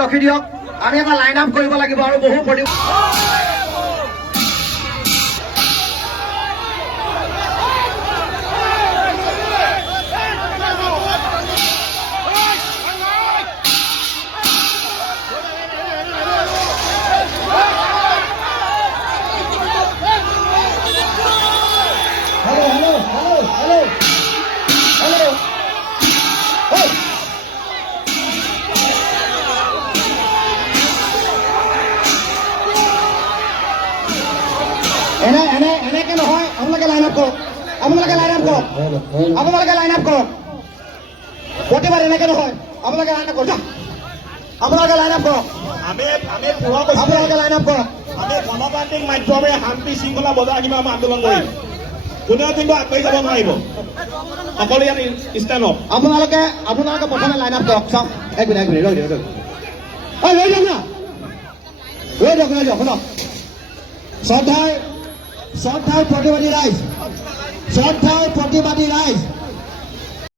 ৰখি দিয়ক আমি এটা লাইন আপ কৰিব লাগিব আৰু বহু এনেকে নহয় আপোনালোকে লাইন আপ কৰক প্ৰতিবাৰ এনেকে নহয় আপোনালোকে লাইন আপ কৰক আপোনালোকে লাইন আপ কৰক আপোনালোকে লাইন আপ কৰক আমি গণতান্ত্ৰিক মাধ্যমে শান্তি শৃংখলা বজাই ৰাখিব আমি আন্দোলন কৰিম কোনেও কিন্তু আগবাঢ়ি যাব নোৱাৰিব অকল ইয়াত ষ্টেণ্ড অফ আপোনালোকে প্ৰথমে লাইন আপ কৰক চাওক এক মিনিট ৰৈ দিয়ক শুনক শ্ৰদ্ধাৰ প্ৰতিবাদী ৰাইজ